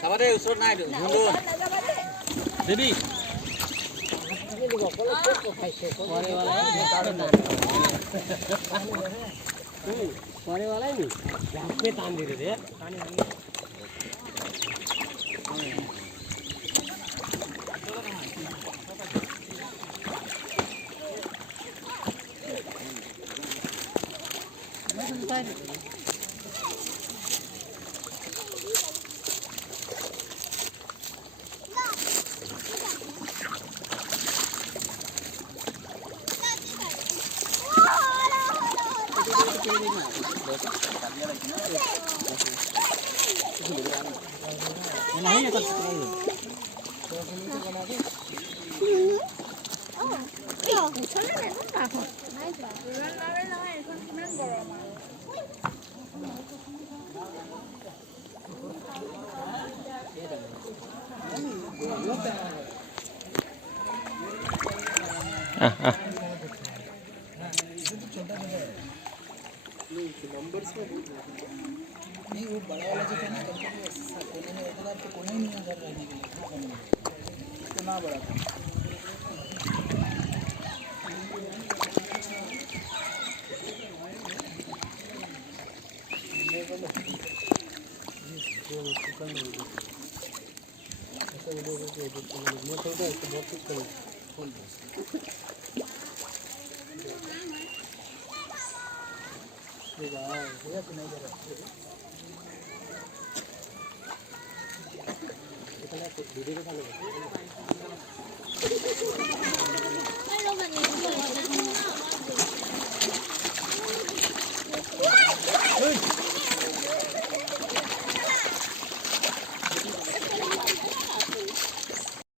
খাবাৰ দে ওচৰত নাই ধুন্দুল দিবি परे वाला ही नहीं यहाँ पे तान दे रहे थे नहीं तो नहीं वो बड़ा वाला जो था ना कोने में इतना तो कोने ही नहीं अंदर रहने के लिए इतना बड़ा था